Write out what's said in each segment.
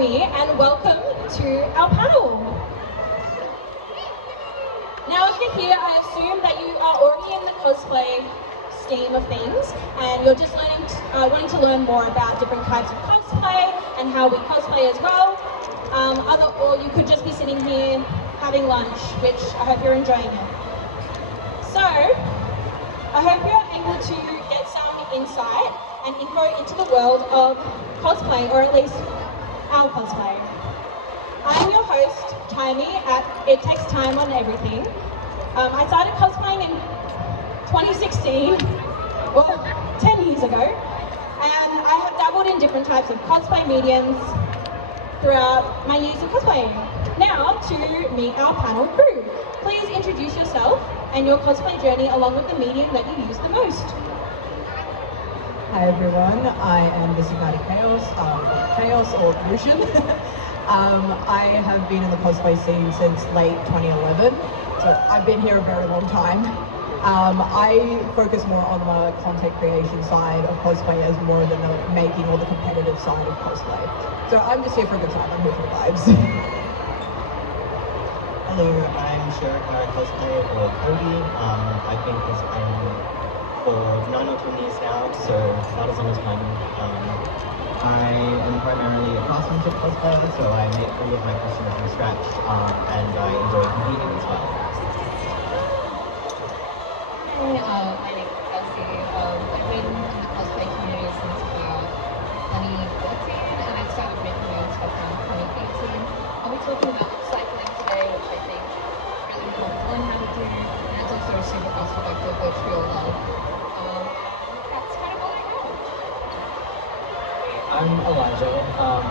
me and welcome to our panel. Now if you're here, I assume that you are already in the cosplay scheme of things and you're just wanting to learn more about different types of cosplay and how we cosplay as well. Or you could just be sitting here having lunch, which I hope you're enjoying it. So, I hope you're able to get some insight and info into the world of cosplay, or at least our cosplay. I'm your host, Taimi, at It Takes Time on Everything. I started cosplaying in 2016, well, 10 years ago, and I have dabbled in different types of cosplay mediums throughout my years of cosplaying. Now to meet our panel crew. Please introduce yourself and your cosplay journey along with the medium that you use the most. Hi everyone, I am Designated Chaos or Lucian. I have been in the cosplay scene since late 2011, so I've been here a very long time. I focus more on the content creation side of cosplay as more than the making or the competitive side of cosplay. So I'm just here for a good time, I'm here for the vibes. Hello, I'm Shirikara Cosplay or Cody. I've been cosplaying for 9 or 10 years now, so about as long as mine. I am primarily a craftsmanship cosplayer, so I make all of my costumes from scratch, and I enjoy competing as well. Hi, my name is Kelsey. I've been in the cosplay community since about 2014, and I started making my own stuff around 2018. I'll be talking about cycling today, which I think is really important to learn how to do, and it's also super cost effective, which we all love. That's kind of all I know. I'm Elijah,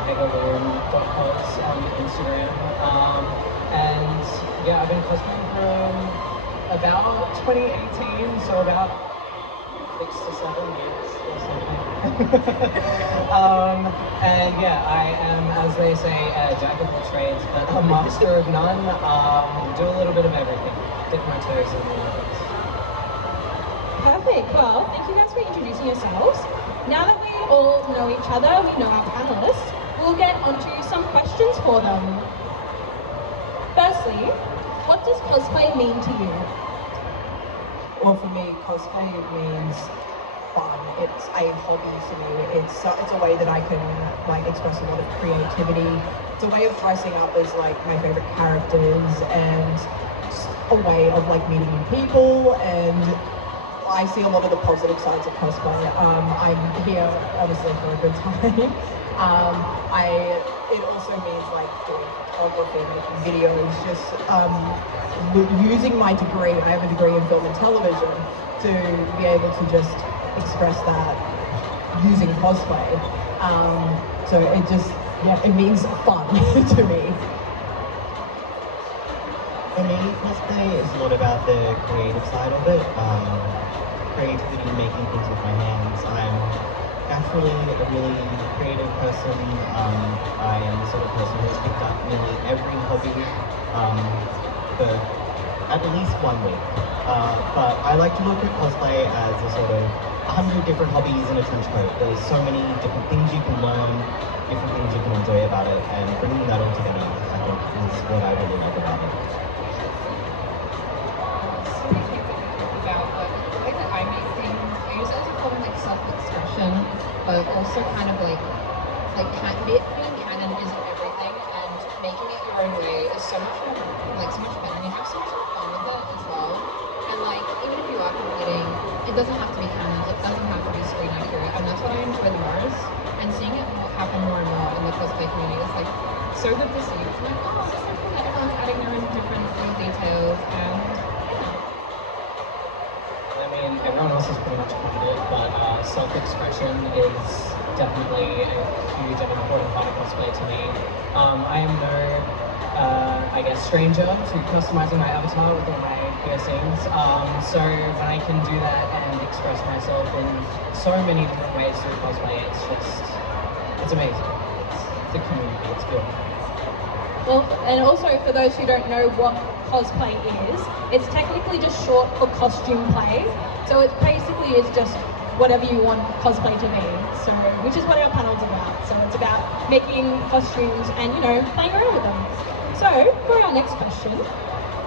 megaloon.cos on Instagram, and yeah, I've been cosplaying from about 2018, so about 6 to 7 years or something. And yeah, I am, as they say, a jack of all trades, but a master of none. Do a little bit of everything, dip my toes in all of things. Perfect. Well, thank you guys for introducing yourselves. Now that we all know each other, we know our panelists, we'll get onto some questions for them. Firstly, what does cosplay mean to you? Well, for me, cosplay means fun. It's a hobby to me. It's a way that I can express a lot of creativity. It's a way of dressing up as my favorite characters, and just a way of meeting new people, and I see a lot of the positive sides of cosplay. I'm here obviously for a good time. It also means doing photography, making videos, just using my degree. I have a degree in film and television, to be able to just express that using cosplay. So it means fun to me. For me, cosplay is a lot about the creative side of it. Creativity, making things with my hands. I'm naturally a really creative person. I am the sort of person who's picked up nearly every hobby for at least 1 week. But I like to look at cosplay as a sort of 100 different hobbies in a trench coat. There's so many different things you can learn, different things you can enjoy about it, and bringing that all together, I think, is what I really like about it. I make things, I use it as a form of self-expression, but also kind of being canon isn't everything, and making it your own way is so much better, and you have so much more fun with it as well. And even if you are competing, it doesn't have to be canon, it doesn't have to be screen accurate, and that's what I enjoy the most. And seeing it happen more and more in the cosplay community is so good to see. It's oh, it's so cool that everyone's adding their own different little details, and everyone else has pretty much covered it, but self-expression is definitely a huge and important part of cosplay to me. I am no, stranger to customizing my avatar with all my piercings, so when I can do that and express myself in so many different ways through cosplay, it's amazing. It's a community, it's good. Well, and also for those who don't know what cosplay is, it's technically just short for costume play. So it basically is just whatever you want cosplay to be. So, which is what our panel's about. So it's about making costumes and, you know, playing around with them. So, for our next question,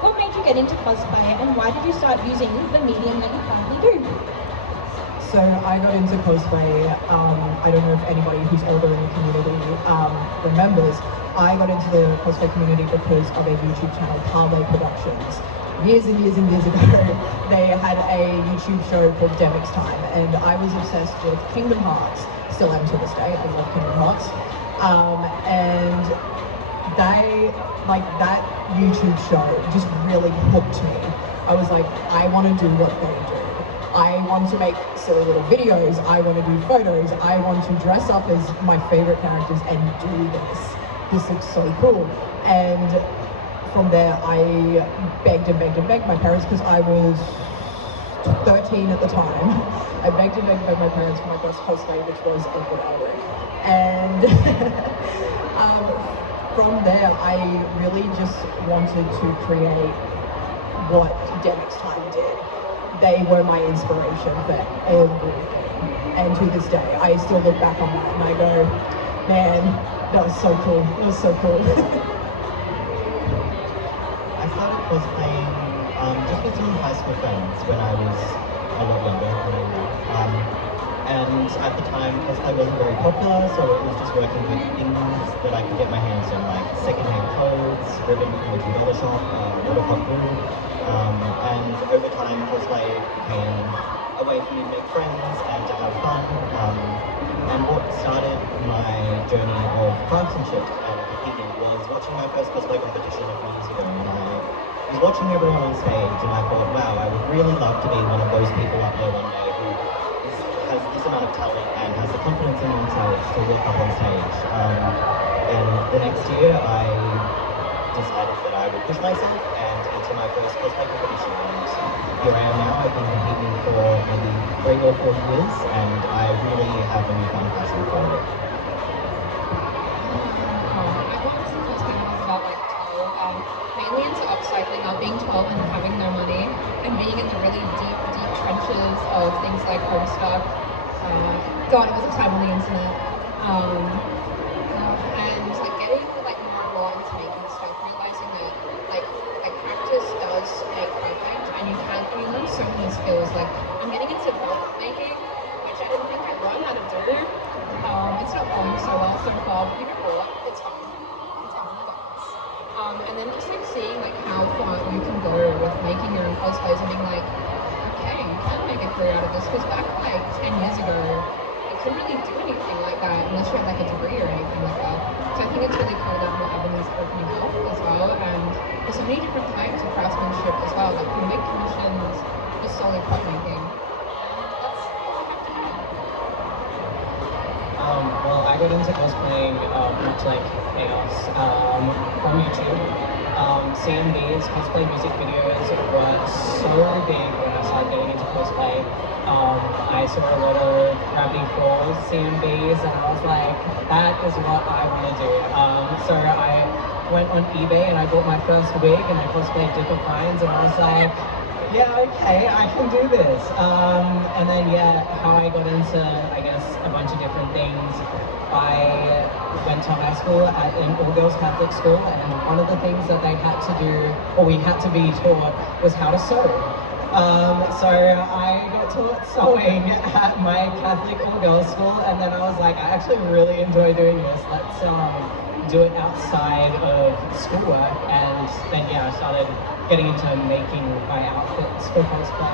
what made you get into cosplay and why did you start using the medium that you currently do? So I got into cosplay, I don't know if anybody who's older in the community remembers, I got into the cosplay community because of a YouTube channel, Parlay Productions. Years and years and years ago, they had a YouTube show called Demix Time, and I was obsessed with Kingdom Hearts, still am to this day, I love Kingdom Hearts. And that YouTube show just really hooked me. I was like, I want to do what they do. I want to make silly little videos, I want to do photos, I want to dress up as my favorite characters and do this. This looks so cool. And from there I begged and begged and begged my parents, because I was 13 at the time. I begged and begged my parents for my first cosplay, which was Embellish. And from there I really just wanted to create what Demix Time did. They were my inspiration for everything. And to this day, I still look back on that and I go, man, that was so cool. It was so cool. I started cosplaying just with some high school friends when I was a lot younger than I am now. And at the time, cosplay wasn't very popular, so it was just working with things that I could get my hands on, like secondhand clothes, ribbon from a $2 shop, a lot of hot glue. And over time, cosplay became a way for me to make friends and to have fun. And what started my journey of craftsmanship and competing was watching my first cosplay competition a few years ago. And I was watching everyone on stage, and I thought, wow, I would really love to be one of those people up there one day who has this amount of talent and has the confidence in themselves to walk up on stage. And the next year, I decided that I would push myself and enter my first cosplay competition. And here I am now. I've been competing for maybe 3 or 4 years, and I really have a newfound passion for it. I got into cosplay when I was about like 12, mainly into upcycling, being 12 and having no money, and being in the really deep trenches of things like Homestuck. God, it was a time on the internet. And like getting like more and more into making stuff, realizing that like practice does make perfect, and you learn so many skills. Like I'm getting into book making, which I didn't think I'd learn how to do. It's not going so well so far, but you know what? It's fun. It's fun, guys. And then just like seeing like how far you can go with making your own cosplays and being like, okay, you can make a career out of this. Because back like 10 years ago, you couldn't really do anything like that unless you had like a degree or anything like that. So I think it's really cool that more avenues are opening up as well. And there's so many different types of craftsmanship as well. Like you make commissions just solely prop making. That's all I have to add. Well, I got into cosplaying much like chaos from YouTube. CMVs, cosplay music videos, were so big when I started getting into cosplay. I saw a lot of Gravity Falls CMVs, and I was like, that is what I want to do. So I went on eBay and I bought my first wig and I cosplayed Dipper Pines, and I was like, yeah, okay, I can do this. And then, yeah, how I got into, I guess, a bunch of different things. I went to high school at an all-girls Catholic school, and one of the things that they had to do, or we had to be taught, was how to sew. So I got taught sewing at my Catholic all-girls school, and then I was like, I actually really enjoy doing this. Let's do it outside of schoolwork. And then, yeah, I started getting into making my outfits for cosplay.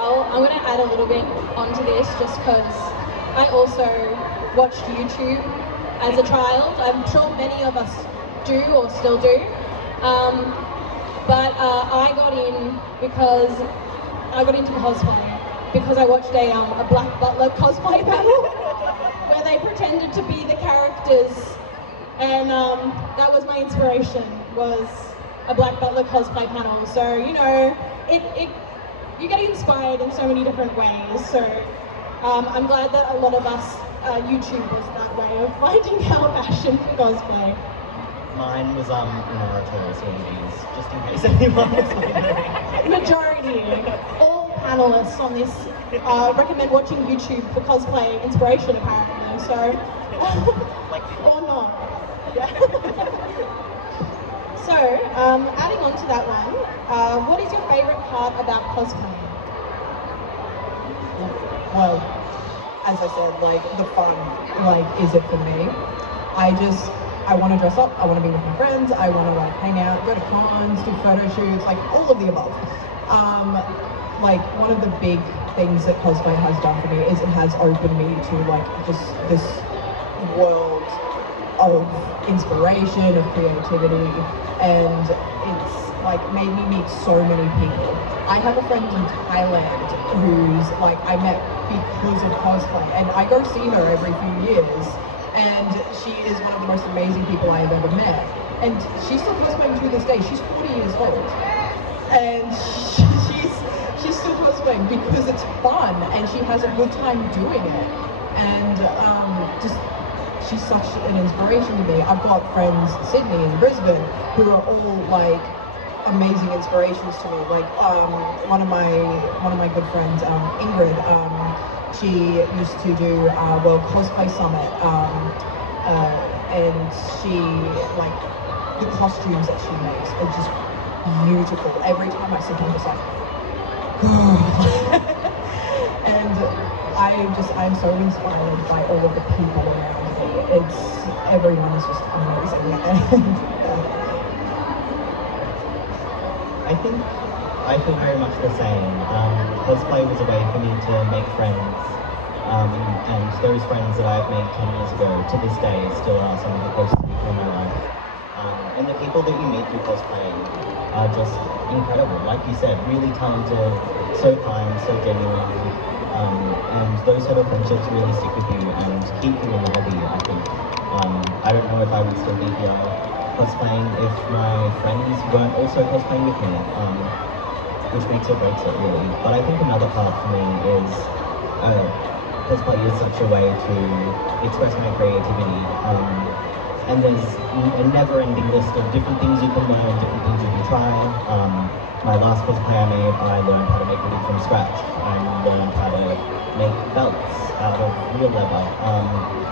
I'm going to add a little bit onto this just because I also watched YouTube as a child. I'm sure many of us do or still do. But I got into cosplay because I watched a Black Butler cosplay panel where they pretended to be the characters, and that was my inspiration, was a Black Butler cosplay panel. So, you know, you get inspired in so many different ways. So I'm glad that a lot of us YouTube was that way of finding our passion for cosplay. Mine was Naruto CMVs, just in case anyone was wondering. Majority, all panelists on this recommend watching YouTube for cosplay inspiration apparently, so, or not. Yeah. So, adding on to that one, what is your favourite part about cosplaying? Well, as I said, like the fun, like is it for me? I want to dress up, I want to be with my friends, I want to like hang out, go to cons, do photo shoots, like all of the above. Like one of the big things that cosplay has done for me is it has opened me to like just this world of inspiration, of creativity, and it's like made me meet so many people. I have a friend in Thailand who's like I met because of cosplay, and I go see her every few years, and she is one of the most amazing people I have ever met. And she's still cosplaying to this day. She's 40 years old, and she's still cosplaying because it's fun, and she has a good time doing it. And just she's such an inspiration to me. I've got friends in Sydney and Brisbane who are all like amazing inspirations to me. Like one of my good friends, Ingrid, she used to do World Cosplay Summit, and she like the costumes that she makes are just beautiful. Every time I see her, I'm just like, and I'm so inspired by all of the people around me. Everyone is just amazing. I feel very much the same. Cosplay was a way for me to make friends, and those friends that I've made 10 years ago to this day still are some of the closest people in my life. And the people that you meet through cosplaying are just incredible. Like you said, really talented, so kind, so genuine, and those sort of friendships really stick with you and keep you in the hobby, I think. I don't know if I would still be here cosplaying if my friends weren't also cosplaying with me, which makes or breaks it really. But I think another part for me is cosplay is such a way to express my creativity. And there's a never-ending list of different things you can learn, different things you can try. My last cosplay I made, I learned how to make wood from scratch. I learned how to make belts out of real leather.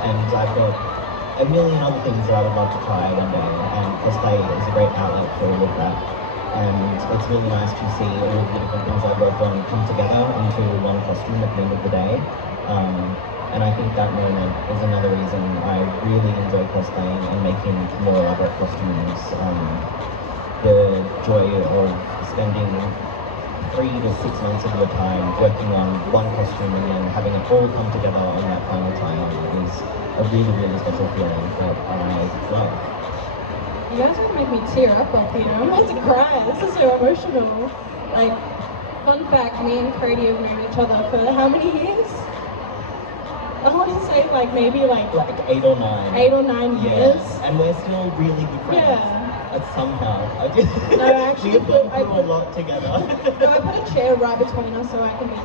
And I've got a million other things that I would love to try one day. And cosplay is a great outlet for all of that. And it's really nice to see all of the different things I've worked on come together into one costume at the end of the day. And I think that moment is another reason I really enjoy cosplaying and making more elaborate costumes. The joy of spending 3 to 6 months of your time working on one costume and then having it all come together on that final time is a really, really special feeling that I love. You guys are gonna make me tear up here. I'm about to cry. This is so emotional. Like, fun fact, me and Cody have known each other for how many years? I want to say like maybe like 8 or 9. 8 or 9 years. And we're still really good friends. Yeah. Somehow. No, actually, we've gone through a lot together. No, I put a chair right between us so I can be.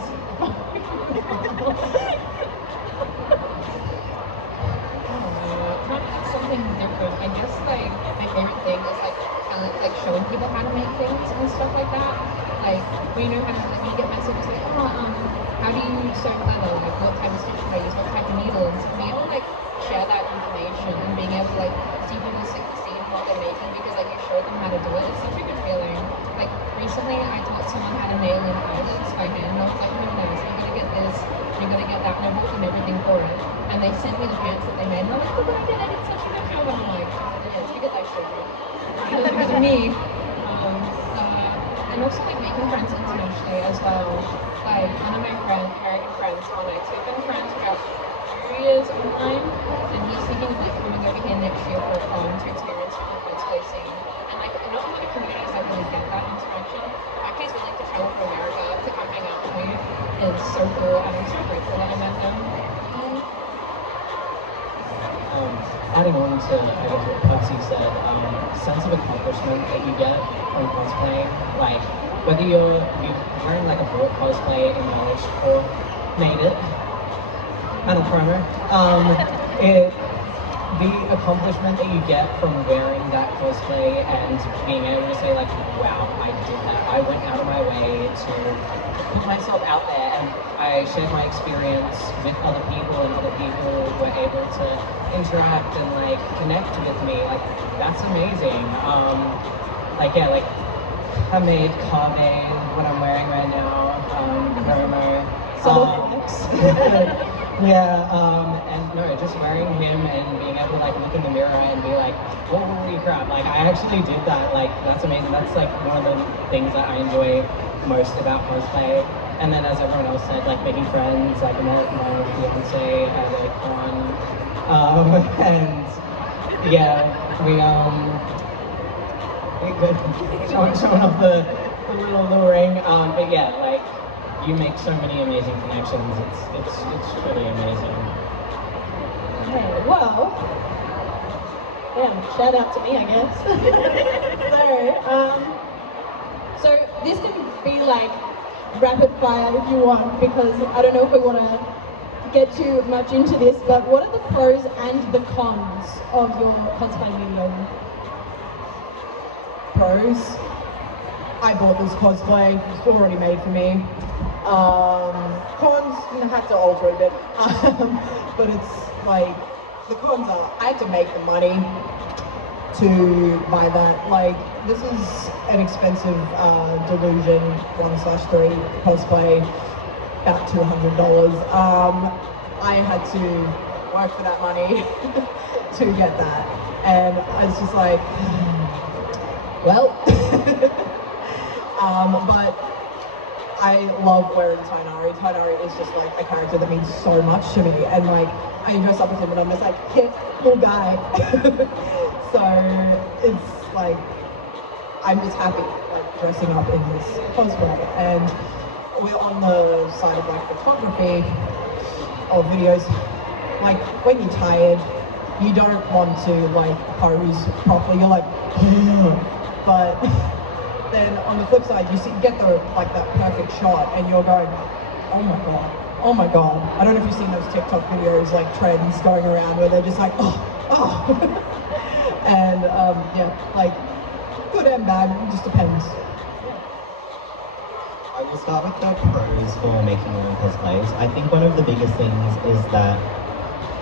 Something different. I guess like my favorite thing is like showing people how to make things and stuff like that. Like when you know how to when you get messages like, how do you sew leather? Like what type of stitch should I use? What type of needle? And so being able to like share that information and being able to like see people succeed in what they're making because like you show them how to do it. It's such a good feeling. Like recently I taught someone how to nail in eyelids by hand and I was like, no, so you're gonna get this, you're gonna get that, and I booked them everything for it. And they sent me the pants that they made and I'm like, oh my god, I did such a good job. And I'm like, yeah, it's because I showed you. Because of me. And also like making friends internationally as well. Like one of my American friends, we've been friends for about 2 years online, and he's thinking of like coming over here next year for a con to experience the cosplay scene. And like not a lot of communities that really get that interaction. The fact he's willing to travel from America to come hang out with me is so cool, and I'm so grateful that I met him. Adding on to I guess what Percy said, sense of accomplishment that you get from cosplaying, like whether you're wearing like a bullet cosplay, embellished, or made it, and a promo, the accomplishment that you get from wearing that cosplay and being able to say like, wow, I did that. I went out of my way to put myself out there and I shared my experience with other people, and other people were able to interact and like connect with me. Like that's amazing. Like yeah, like I made Kave, what I'm wearing right now, promo. Yeah, and no, just wearing him and being able to like look in the mirror and be like, holy crap, like I actually did that, like that's amazing. That's like one of the things that I enjoy most about cosplay. And then as everyone else said, like making friends, like I met my fiance at a con, and yeah, showing off the little ring, but yeah, like you make so many amazing connections. It's truly amazing. Okay, well, yeah, shout out to me, I guess. So this can be like rapid fire if you want, because I don't know if we want to get too much into this, but what are the pros and the cons of your cosplay medium? Pros. I bought this cosplay, it's already made for me. Cons, I had to alter it a bit. But it's like, the cons are, I had to make the money to buy that. Like, this is an expensive Delusion 1/3 cosplay, about $200. I had to work for that money to get that. And I was just like, well, but I love wearing Tainari. Tainari is just like a character that means so much to me, and like I dress up with him and I'm just like, hip, little guy. So it's like, I'm just happy like dressing up in this cosplay, and we're on the side of like photography or videos. Like when you're tired, you don't want to like pose properly. You're like, but then on the flip side, you get the like that perfect shot, and you're going, oh my god, oh my god. I don't know if you've seen those TikTok videos, like trends going around where they're just like, oh. And yeah, like good and bad, it just depends. I will start with the pros for making your own cosplays. I think one of the biggest things is that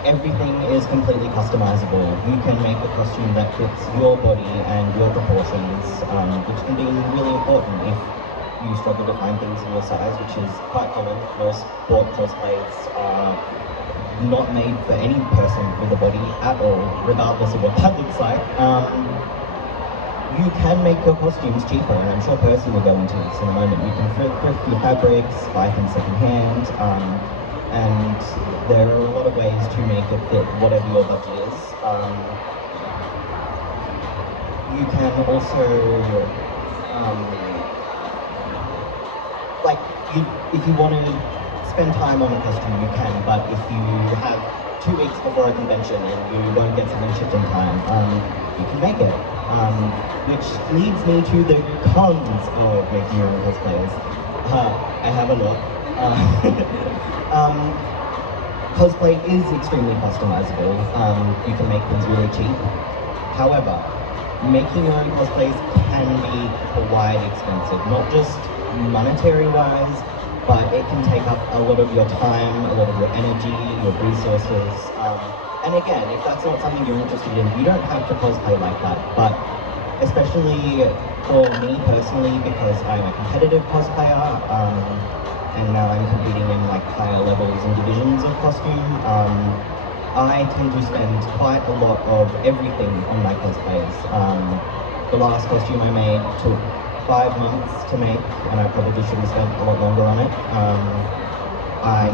everything is completely customizable. You can make a costume that fits your body and your proportions, which can be really important if you struggle to find things in your size, which is quite common. Most sport cosplays are not made for any person with a body at all, regardless of what that looks like. You can make your costumes cheaper, and I'm sure Percy will go into this in a moment. You can thrift your fabrics, buy things secondhand, and there are a lot of ways to make it fit whatever your budget is. You can also, like, if you want to spend time on a costume, you can, but if you have 2 weeks before a convention and you won't get something shipped in time, you can make it. Which leads me to the cons of making your own cosplays. I have a lot. Cosplay is extremely customizable. You can make things really cheap. However, making your own cosplays can be quite expensive, not just monetary-wise, but it can take up a lot of your time, a lot of your energy, your resources. And again, if that's not something you're interested in, you don't have to cosplay like that. But especially for me personally, because I'm a competitive cosplayer, and now I'm competing in like higher levels and divisions of costume, I tend to spend quite a lot of everything on my cosplays. The last costume I made took 5 months to make, and I probably should have spent a lot longer on it. I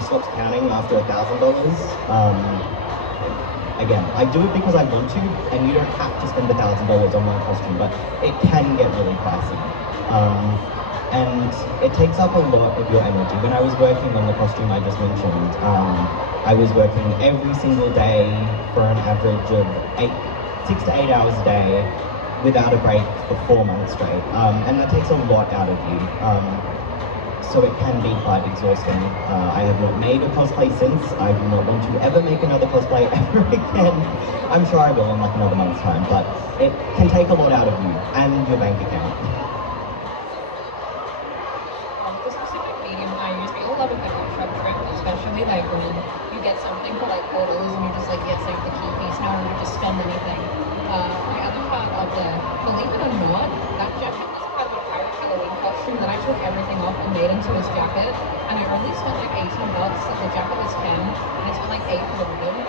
stopped counting after $1,000. Again, I do it because I want to, and you don't have to spend $1,000 on one costume, but it can get really pricey. And it takes up a lot of your energy. When I was working on the costume I just mentioned, I was working every single day for an average of 6 to 8 hours a day without a break for 4 months straight. And that takes a lot out of you. So it can be quite exhausting. I have not made a cosplay since. I do not want to ever make another cosplay ever again. I'm sure I will in like another month's time, but it can take a lot out of you and your bank account. The specific medium I especially like when you get something for like $4 and you're just like, yes, I have the key piece, now I don't have to spend anything. My other part of the, believe it or not, that jacket was part of a pirate Halloween costume that I took everything off and made into his jacket, and I only spent like $18, so the jacket was 10, and I spent like 8 for the ribbon.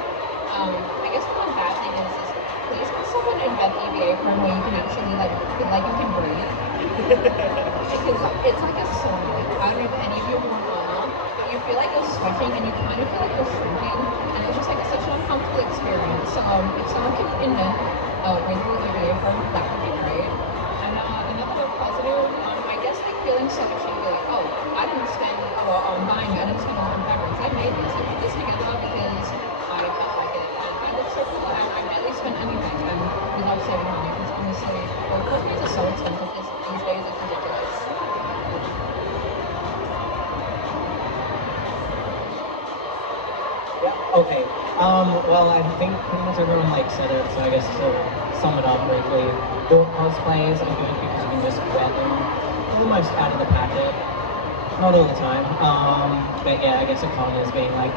I guess the one bad thing is please can someone invent EVA foam where you can actually like feel like you can breathe? Because it's like a sauna. I don't know if any of you have worn armor, but you feel like you're sweating and you kind of feel like you're shrinking, and it's just like such an uncomfortable experience. So if someone can invent breathable EVA foam, that would be great. And another positive, I guess like feeling so much you feel like, oh, I didn't spend a lot on buying, I didn't spend a lot on fabrics. I made this. I put this together because I felt like it, and I look so cool, and I barely spent anything, and we love saving money because honestly, well, cosplays are so expensive these days, it's ridiculous. Yeah, okay. Well, I think pretty much everyone like said it, so I guess to sum it up briefly, all cosplays are good because you can just wear them almost out of the packet. Not all the time, but yeah, I guess a con is being like,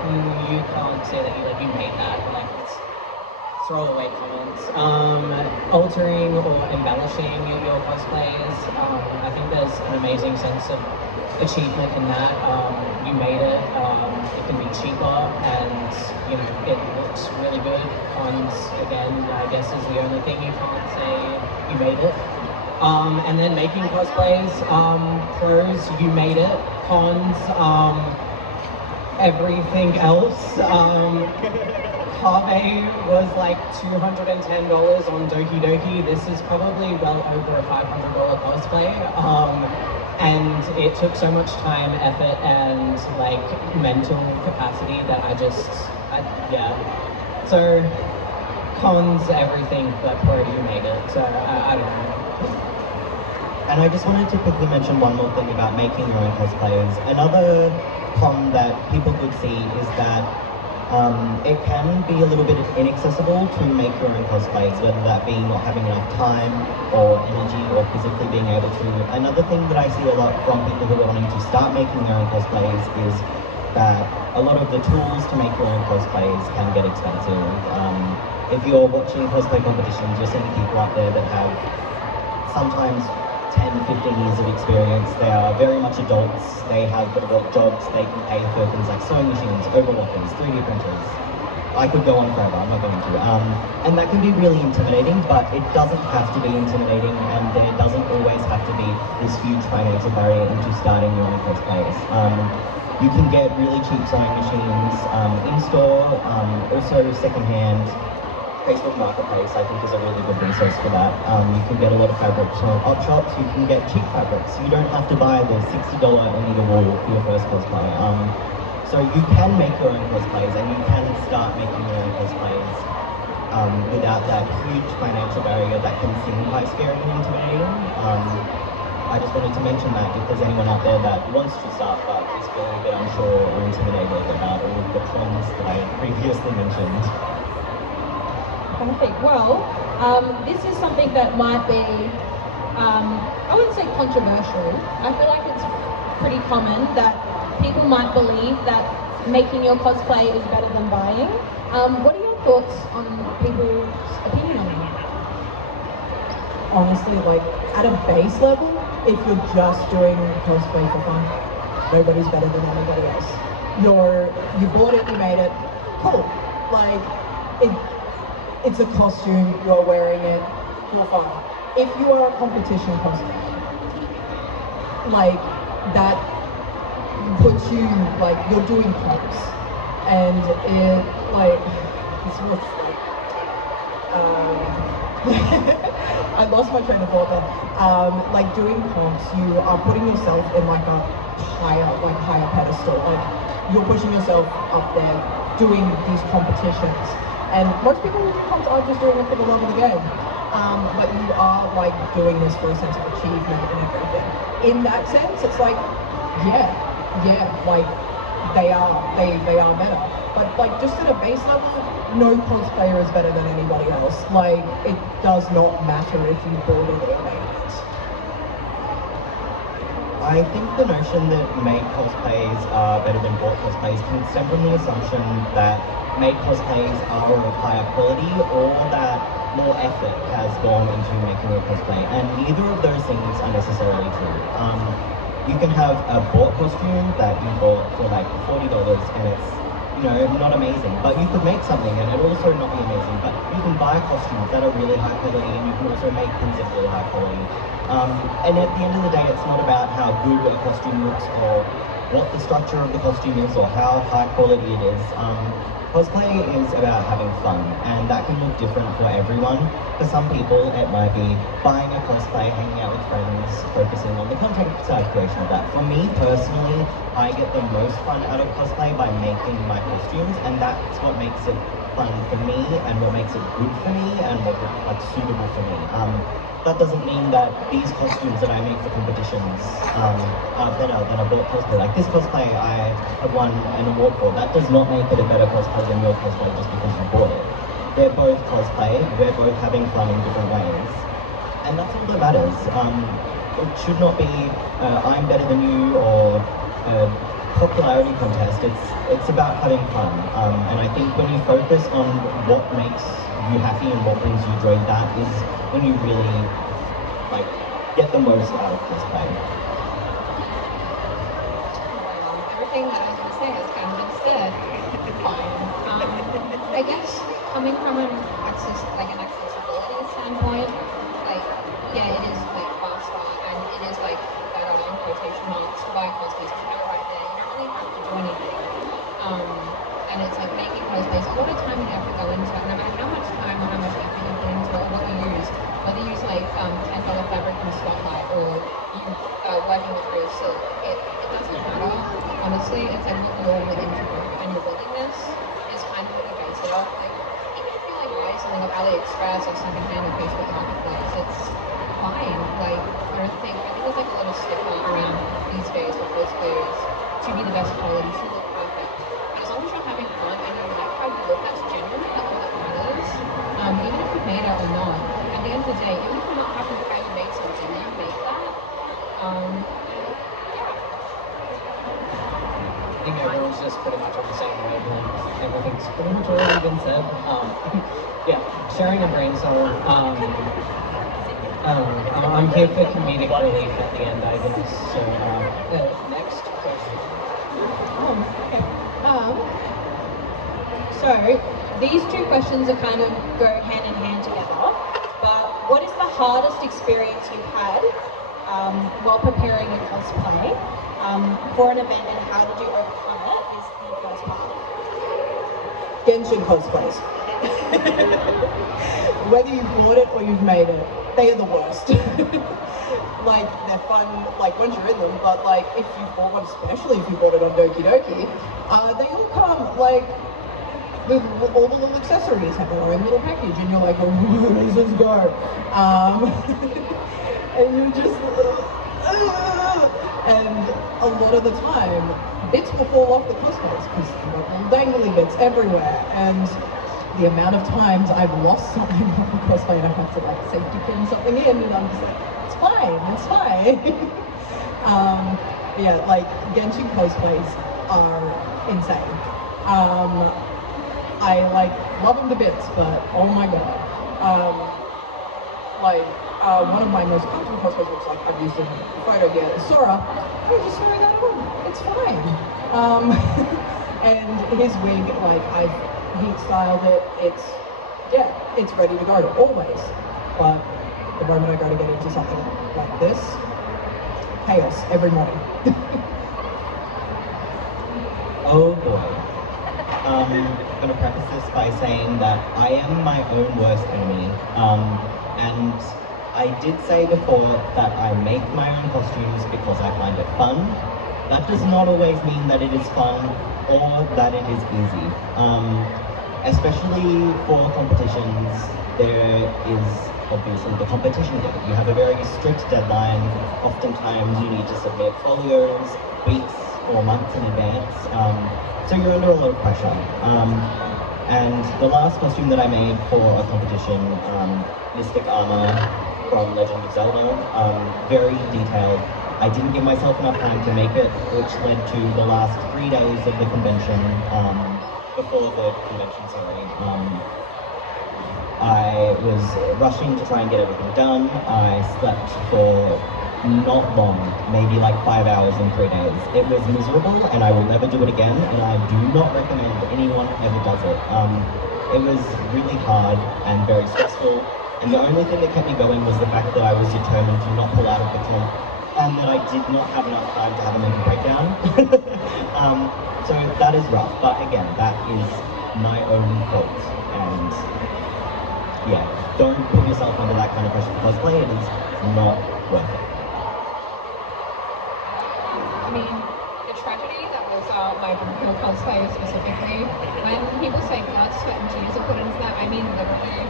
you can't say that you made that, like it's throwaway comments. Altering or embellishing your cosplays, I think there's an amazing sense of achievement in that. You made it, it can be cheaper, and you know it looks really good. Cons, again, I guess is the only thing you can't say you made it. And then making cosplays, pros, you made it. Cons, everything else. Harvey was like $210 on Doki Doki. This is probably well over a $500 cosplay. And it took so much time, effort, and like mental capacity that yeah. So cons, everything, but pro, you made it. So I don't know. And I just wanted to quickly mention one more thing about making your own cosplayers. Another con that people could see is that it can be a little bit inaccessible to make your own cosplays, whether that be not having enough time or energy or physically being able to. Another thing that I see a lot from people who are wanting to start making their own cosplays is that a lot of the tools to make your own cosplays can get expensive. If you're watching cosplay competitions, you're seeing people out there that have sometimes 10, 15 years of experience. They are very much adults. They have jobs. They can pay for things like sewing machines, overlockers, 3D printers. I could go on forever, I'm not going to. And that can be really intimidating, but it doesn't have to be intimidating, and there doesn't always have to be this huge financial barrier into starting your own cosplays. You can get really cheap sewing machines in-store, also secondhand. Facebook Marketplace, I think, is a really good resource for that. You can get a lot of fabrics from op shops. You can get cheap fabrics. You don't have to buy the $60 Anita wool for your first cosplay. So you can make your own cosplays, and you can start making your own cosplays without that huge financial barrier that can seem quite scary and intimidating. I just wanted to mention that if there's anyone out there that wants to start but is feeling a bit unsure or intimidated about all of the cons that I previously mentioned. Perfect. Well, this is something that might be, I wouldn't say controversial. I feel like it's pretty common that people might believe that making your cosplay is better than buying. What are your thoughts on people's opinion on that? Honestly, like at a base level, if you're just doing cosplay for fun, nobody's better than anybody else. You bought it, you made it, cool. Like it's a costume, you're wearing it for fun. If you are a competition cosplayer, like that puts you, like, you're doing comps, and it, like, it's what's like, I lost my train of thought then. Like doing comps, you are putting yourself in like a higher pedestal. Like you're pushing yourself up there, doing these competitions. And most people who do comps aren't just doing it for the love of the game. But you are like doing this for a sense of achievement and everything. In that sense, it's like, yeah, like they are better. But like just at a base level, no cosplayer is better than anybody else. Like it does not matter if you bought it or made it. I think the notion that made cosplays are better than bought cosplays can stem from the assumption that made cosplays are of higher quality or that more effort has gone into making a cosplay, and neither of those things are necessarily true. You can have a bought costume that you bought for like $40 and it's, you know, not amazing, but you could make something and it'll also not be amazing, but you can buy costumes that are really high quality and you can also make things of really high quality. And at the end of the day, it's not about how good a costume looks or what the structure of the costume is or how high quality it is. Cosplay is about having fun, and that can look different for everyone. For some people, it might be buying a cosplay, hanging out with friends, focusing on the content side creation of that. For me personally, I get the most fun out of cosplay by making my costumes, and that's what makes it fun for me, and what makes it good for me, and what like suitable for me. That doesn't mean that these costumes that I make for competitions are better than a bought cosplay. Like this cosplay I have won an award for, that does not make it a better cosplay than your cosplay just because you bought it. They're both cosplay, we're both having fun in different ways. And that's all that matters. It should not be I'm better than you or a popularity contest. It's about having fun. And I think when you focus on what makes you happy and what brings you joy, that is when you really like get the most out of cosplay. Everything that I was going to say has kind of been said. Fine. I guess coming from an accessibility standpoint, like, yeah, it is like faster and it is like better in quotation marks to buy cosplays. You have it right there. You don't really have to do anything. And it's like making cosplays. A lot of time and effort go into it. No matter how much time or how much effort you put into it, or what you use, whether you use like $10 fabric from Spotlight or you working with real silk, it doesn't matter. Honestly, it's like what you're willing to do, and your willingness is kind of what you base it off. Like, even if you like buy something on AliExpress or secondhand or Facebook Marketplace, it's fine. Like, I think there's like a lot of stigma around these days with cosplayers to be the best quality, to look perfect. But as long as you're having fun and you like how you look, that's genuinely like all that matters. Even if you've made it or not, at the end of the day, even if you're not happy with how you made something, you make that. I think everyone's just pretty much on the same wavelength. Everything's pretty much already been said. Yeah, sharing a brainstorm. I'm here for comedic relief at the end, I guess. So, next question. So these two questions are kind of go hand in hand together. But what is the hardest experience you've had while preparing a cosplay for an event, and how did you overcome it? Is the first part. Genshin cosplays. Whether you've bought it or you've made it, they are the worst. Like, they're fun, like, once you're in them, but, like, if you bought one, especially if you bought it on Doki Doki, they all come, like, with all the little accessories have their own little package, and you're like, oh, where does this go? And you're just, and a lot of the time, bits will fall off the cosplays, because there are little dangly bits everywhere, and the amount of times I've lost something off a cosplay and I've had to, like, safety pin something in, and I'm just like, it's fine. Yeah, like, Genshin cosplays are insane. I, like, love them to bits, but oh my god. One of my most comfortable cosplays looks like I've used in a photo here, Sora. I just wearing that on, it's fine. And his wig, like, I've heat styled it, it's ready to go, always. But the moment I go to get into something like this, chaos every morning. Oh boy. I'm going to preface this by saying that I am my own worst enemy. And I did say before that I make my own costumes because I find it fun. That does not always mean that it is fun or that it is easy. Especially for competitions, there is obviously the competition day. You have a very strict deadline. Oftentimes you need to submit folios weeks or months in advance. So you're under a lot of pressure. And the last costume that I made for a competition, Mystic Armor from Legend of Zelda, very detailed, I didn't give myself enough time to make it, which led to the last 3 days of the convention, before the convention, sorry. I was rushing to try and get everything done. I slept for not long, maybe like 5 hours in 3 days. It was miserable and I will never do it again, and I do not recommend anyone ever does it. It was really hard and very stressful, and the only thing that kept me going was the fact that I was determined to not pull out of the comp, and that I did not have enough time to have a mental breakdown. So that is rough, but again, that is my own fault, and yeah, don't put yourself under that kind of pressure for cosplay. It is not worth it. I mean, the tragedy that was my vampire cosplay specifically, when people say blood, sweat, and tears are put into that, I mean literally.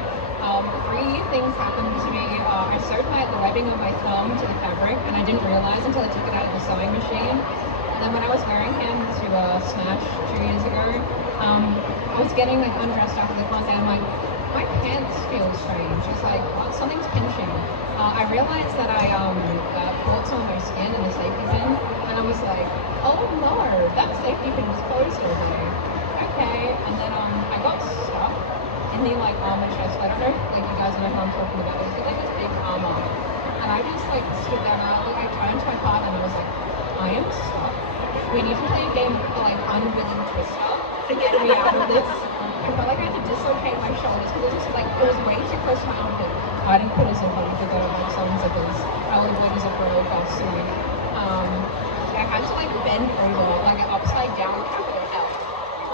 Three things happened to me. I sewed the webbing of my thumb to the fabric, and I didn't realize until I took it out of the sewing machine. And then when I was wearing him to Smash 2 years ago, I was getting like undressed after the con, and I'm like, my pants feel strange. It's like, what? Something's pinching. I realized that I caught some of my skin in the safety pin, and I was like, oh no, that safety pin was closed already. Okay, and then I got stuck in the like armor chest. I don't know if like you guys know who I'm talking about. It was like this big armor, and I just like stood there and I turned to my partner and I was like, I am stuck. We need to play a game like Unwilling Twister to get me out of this. I felt like I had to dislocate my shoulders because it was way too close to my armpit. I didn't put a zipper because I don't like sewing zippers. I only wear a zipper really fast soon. I had to like bend over, like an upside down capital L.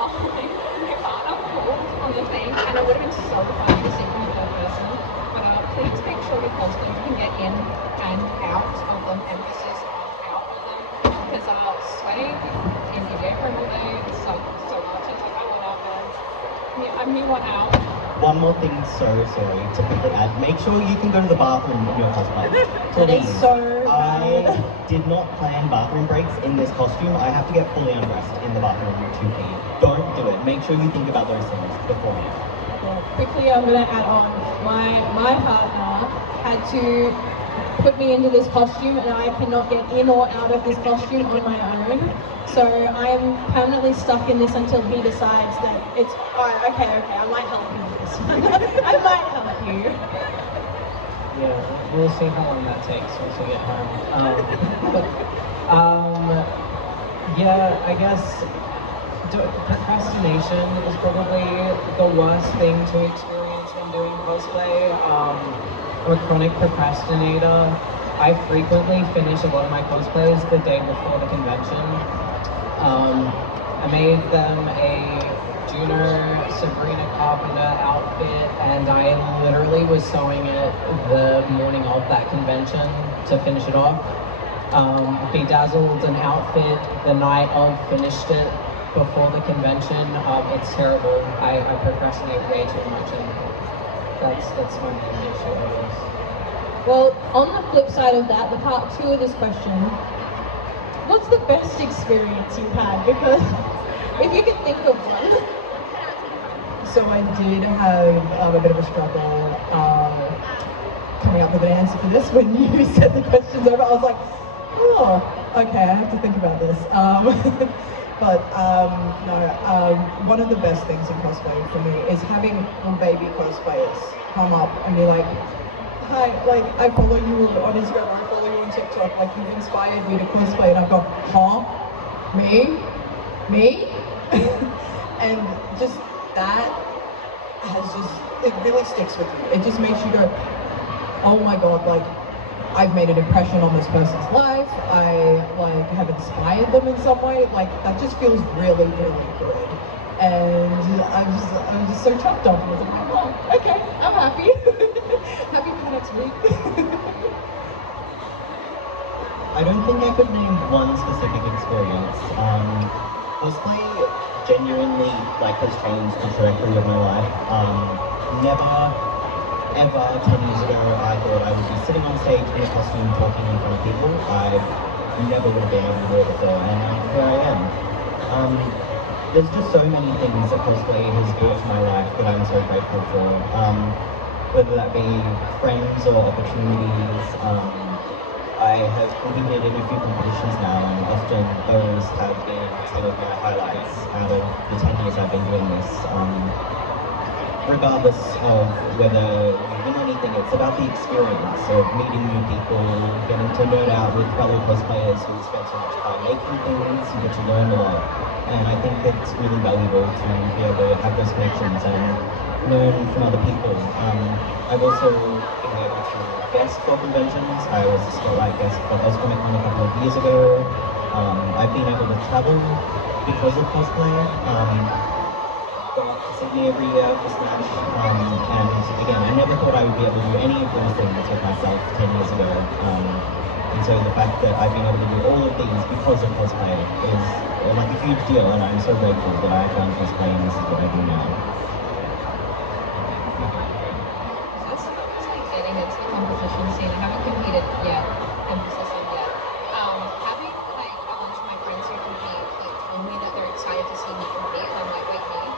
My partner pulled on the thing, and it would have been so funny to see from the third person. But please make sure your cosplayers can get in and out of them, emphasis on out of them, because sweating in video frame all day sucks so much. It's like I went out there. Yeah, I'm me one out. One more thing, so sorry to quickly add. Make sure you can go to the bathroom when you're cosplaying. That is so I bad. did not plan bathroom breaks in this costume. I have to get fully undressed in the bathroom to pee. Don't do it. Make sure you think about those things beforehand. Yeah, quickly, I'm going to add on. My partner had to put me into this costume, and I cannot get in or out of this costume on my own. So I am permanently stuck in this until he decides that it's okay. I might help you with this one. I might help you. Yeah, we'll see how long that takes once we get home. Yeah, I guess procrastination is probably the worst thing to experience when doing cosplay. I'm a chronic procrastinator. I frequently finish a lot of my cosplays the day before the convention. I made them a Juno Sabrina Carpenter outfit, and I literally was sewing it the morning of that convention to finish it off. Bedazzled an outfit the night of, finished it before the convention. It's terrible. I procrastinate way too much, and that's my main issue, I guess. Well, on the flip side of that, the part 2 of this question, what's the best experience you've had? Because if you can think of one. So I did have a bit of a struggle coming up with an answer for this when you said the questions over. I was like, oh, okay, I have to think about this. But one of the best things in cosplay for me is having baby cosplayers come up and be like, hi, like I follow you on Instagram, or I follow you on TikTok, like you've inspired me to cosplay, and I've gone, huh? Me? And just that it really sticks with you. It just makes you go, oh my god, like I've made an impression on this person's life, I like have inspired them in some way, like that just feels really, really good. And I'm just so chuffed up. I was like, oh, okay, I'm happy. Happy for the next week. I don't think I could name one specific experience. Cosplay genuinely has changed the trajectory of my life. Never ever 10 years ago I thought I would be sitting on stage in a costume talking in front of people. I never would have been able to do it before, and here I am. There's just so many things that cosplay has brought to my life that I'm so grateful for. Whether that be friends or opportunities. I have competed in a few competitions now, and often those have been some of my highlights out of the 10 years I've been doing this. Regardless of whether you win anything, it's about the experience of meeting new people, getting to nerd out with fellow cosplayers who spend so much time making things. You get to learn a lot, and I think it's really valuable to be able to have those connections and learn from other people. I've also been able to guest for conventions. I was a spotlight guest for Comic-Con a couple of years ago. I've been able to travel because of cosplay. Go up to Sydney every year for Smash, and again, I never thought I would be able to do any of those things with myself 10 years ago, and so the fact that I've been able to do all of these because of cosplay is like a huge deal, and I'm so grateful that I found cosplay and this is what I do now. That's like getting into the competition scene. I haven't competed yet, emphasis on yet. Having like a bunch of my friends who compete like tell me that they're excited to see me compete, and I'm like, wait, me?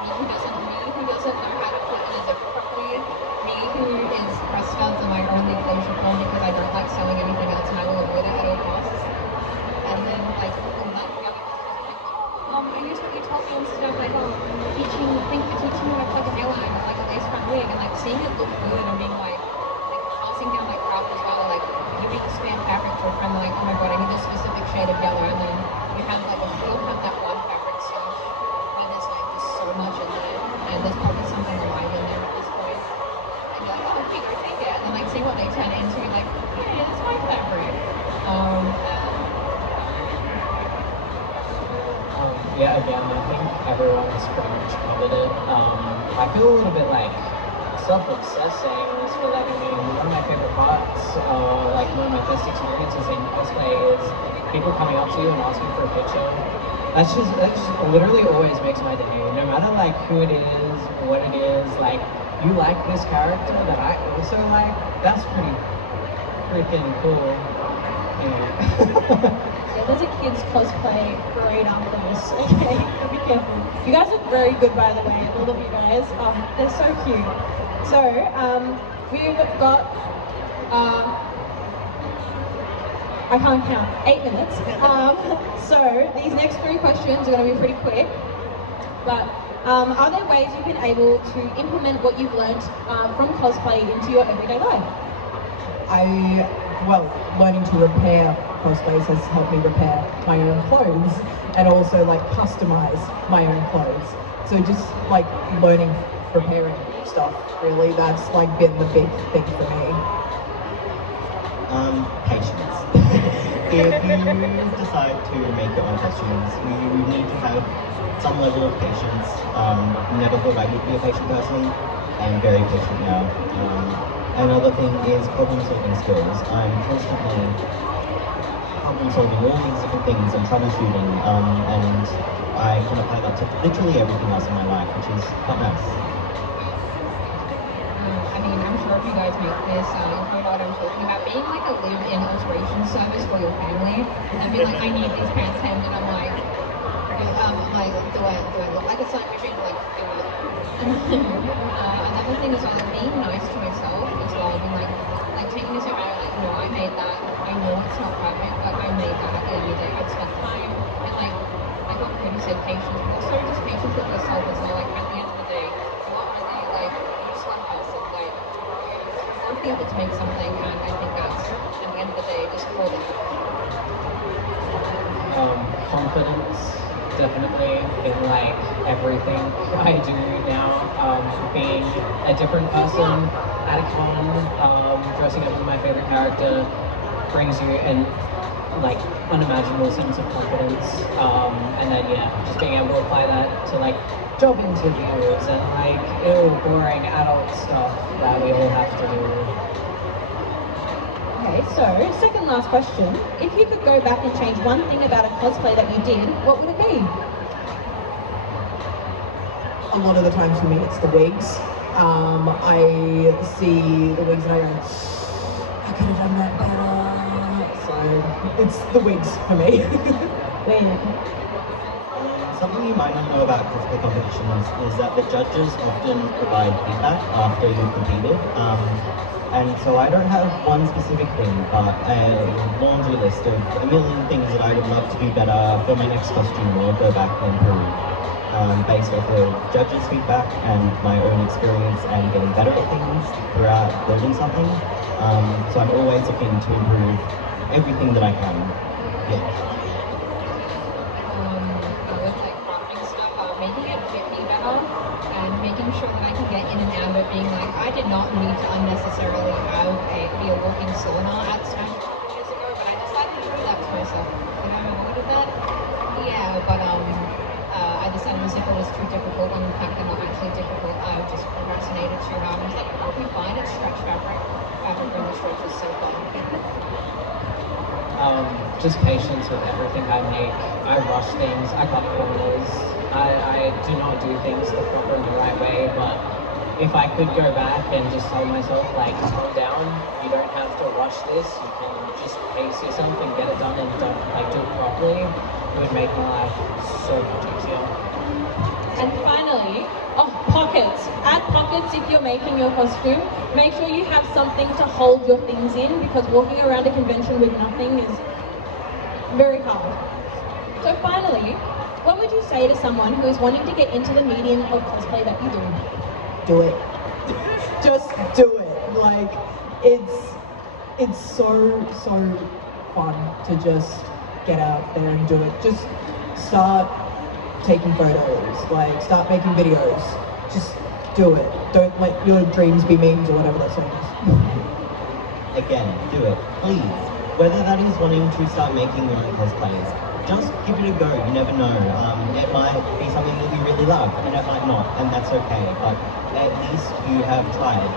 Me who doesn't know how to put in a zipper properly, me who is breast studs are my only closure form because I don't like sewing anything else and I will avoid it at all costs. And then like all that together, you told me and stuff like, oh, thank you for teaching me how to plug a hairline or like a lace front wig, and like seeing it look good and being like passing down like craft as well, like giving the spare fabric to a friend, like, oh my god, I need this specific shade of yellow, and then you have like you'll have that one fabric stash where there's like just so much in there, and there's probably something alive in there at this point, and you're like, oh, okay, go take it, and then like see what they turn it into, you're like, yeah, that's my fabric. Yeah, again, I think everyone's pretty much covered it. I feel a little bit like self-obsessing for letting me. One of my favorite parts, like one of my best experiences in cosplay is people coming up to you and asking for a picture. That just literally always makes my day. No matter like who it is, what it is, like you like this character that I also like, that's pretty freaking cool. Yeah. Yeah, there's a kids cosplay parade after this. Okay, be careful. You guys look very good, by the way, all of you guys. They're so cute. So, we've got, I can't count, 8 minutes. So these next 3 questions are going to be pretty quick. But are there ways you've been able to implement what you've learned from cosplay into your everyday life? Learning to repair cosplays has helped me repair my own clothes and also like customize my own clothes. So just like learning, repairing stuff, really, that's like been the big thing for me. Patience. If you decide to make your own costumes, you need to have some level of patience. Never thought I would be a patient person. I'm very patient now. Another thing is problem-solving skills. I'm constantly problem-solving all these different things and troubleshooting, and I can apply that to literally everything else in my life, which is quite nice. I mean, I'm sure if you guys make this, you know what I'm talking about. Being like a live-in alteration service for your family, and be like, I need these pants hemmed, and I'm like, do I look like a slight moving? Like, another thing is like being nice to myself as well. Being like taking this out, like, no, I made that. I know it's not perfect, but I made that at the end of the day. I've spent time, and like what Cody said, patience, but also just patience with yourself as well. Like, at the end of the day, you are only like just one person. Like, you want to be able to make something, and I think that's at the end of the day, just for that. Confidence, definitely, in like everything I do now. Being a different person at a con, dressing up as my favorite character brings you an like unimaginable sense of confidence. And then yeah, just being able to apply that to like job interviews and like boring adult stuff that we all have to do. Okay, so second last question. If you could go back and change one thing about a cosplay that you did, what would it be? A lot of the times for me it's the wigs. I see the wigs and I go, I could have done that better. So it's the wigs for me. Something you might not know about cosplay competitions is that the judges often provide feedback after you've competed. And so I don't have one specific thing, but a laundry list of a million things that I would love to do better for my next costume or go back and improve. Based off of judges' feedback and my own experience and getting better at things throughout building something. So I'm always looking to improve everything that I can. Yeah. With like crafting stuff, making it fit me better and making sure that I can get in and out of it, being like, I did not need to unnecessarily be a walking sauna at Smash a couple years ago, but I decided to do that to myself. Did I avoid that? Yeah, but I decided as if it was too difficult when in fact they're not actually difficult. I just procrastinated too hard. I was like, oh, I'll be fine, it's stretch fabric. Fabric really stretches so far. Just patience with everything I make. I rush things, I cut corners, I do not do things the proper and the right way, but if I could go back and just tell myself, like, calm down, you don't have to rush this, you can just pace yourself and get it done and do it properly, it would make my life so much easier. And finally, pockets. Add pockets if you're making your costume. Make sure you have something to hold your things in, because walking around a convention with nothing is very hard. So finally, what would you say to someone who is wanting to get into the medium of cosplay that you do? Do it. Just do it. Like, it's so fun to just get out there and do it. Just start taking photos, like start making videos. Just do it. Don't let your dreams be memes or whatever that song is. Again, do it, please. Whether that is wanting to start making your own cosplays, just give it a go, you never know. It might be something that you really love, and it might not, and that's okay, but at least you have tried.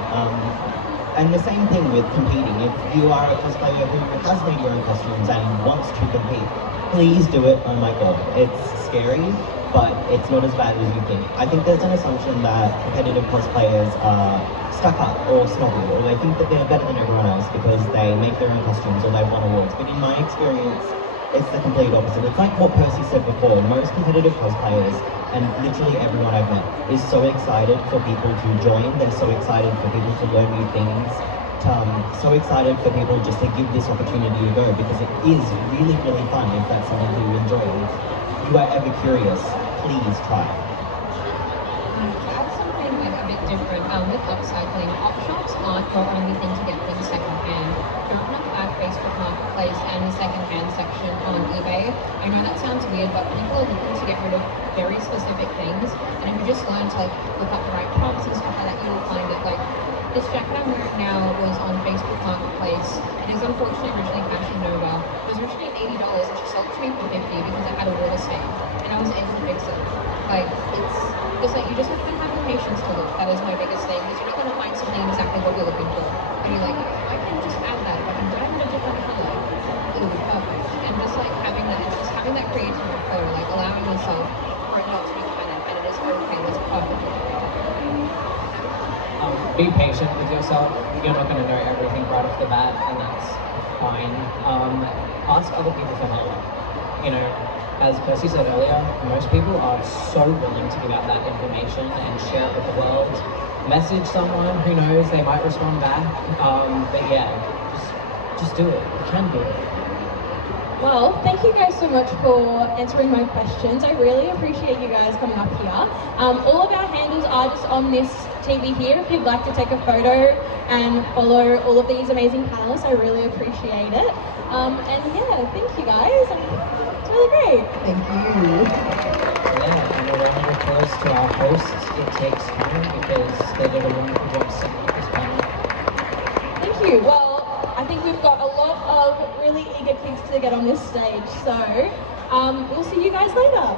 And the same thing with competing. If you are a cosplayer who has made your own costumes and wants to compete, please do it. Oh my god, it's scary, but it's not as bad as you think. I think there's an assumption that competitive cosplayers are stuck up or snobby, or they think that they're better than everyone else because they make their own costumes or they won awards. But in my experience, it's the complete opposite. It's like what Percy said before. Most competitive cosplayers, and literally everyone I've met, is so excited for people to join. They're so excited for people to learn new things. So excited for people just to give this opportunity a go, because it is really fun if that's something that you enjoy. If you are ever curious, please try. To add something like a bit different, with upcycling, op shops aren't your only thing to get things secondhand. There are enough at Facebook Marketplace and the secondhand section on eBay. I know that sounds weird, but people are looking to get rid of very specific things, and if you just learn to like look up the right prompts and stuff like that, you will find it. Like this jacket I'm wearing now was on Facebook Marketplace. It is unfortunately originally fashioned over. It was originally $80 and she sold it to me for $50 because it had a water stain, and I was able to fix it. Like it's just like you just have to have the patience to look. That is my biggest thing, because you're not going to find something exactly what you're looking for. And you're like, I can just add that. If I can dye it a different color, it'll be perfect. And just like having that, it's just having that creative flow, like allowing yourself for it not to be canon, and it is okay. That's perfectly okay. Be patient with yourself. You're not going to know everything right off the bat, and that's fine. Ask other people for help. You know, as Percy said earlier, most people are so willing to give out that information and share it with the world. Message someone, who knows, they might respond back. But yeah, just do it. You can do it. Well, thank you guys so much for answering my questions. I really appreciate you guys coming up here. All of our handles are just on this TV here. If you'd like to take a photo and follow all of these amazing panelists, I really appreciate it. And yeah, thank you guys. It's really great. Thank you. Yeah, and a round of applause to our hosts. It takes time because they did a wonderful job setting up this panel. Thank you. Well, I think we've got a lot of really eager kids to get on this stage, so we'll see you guys later.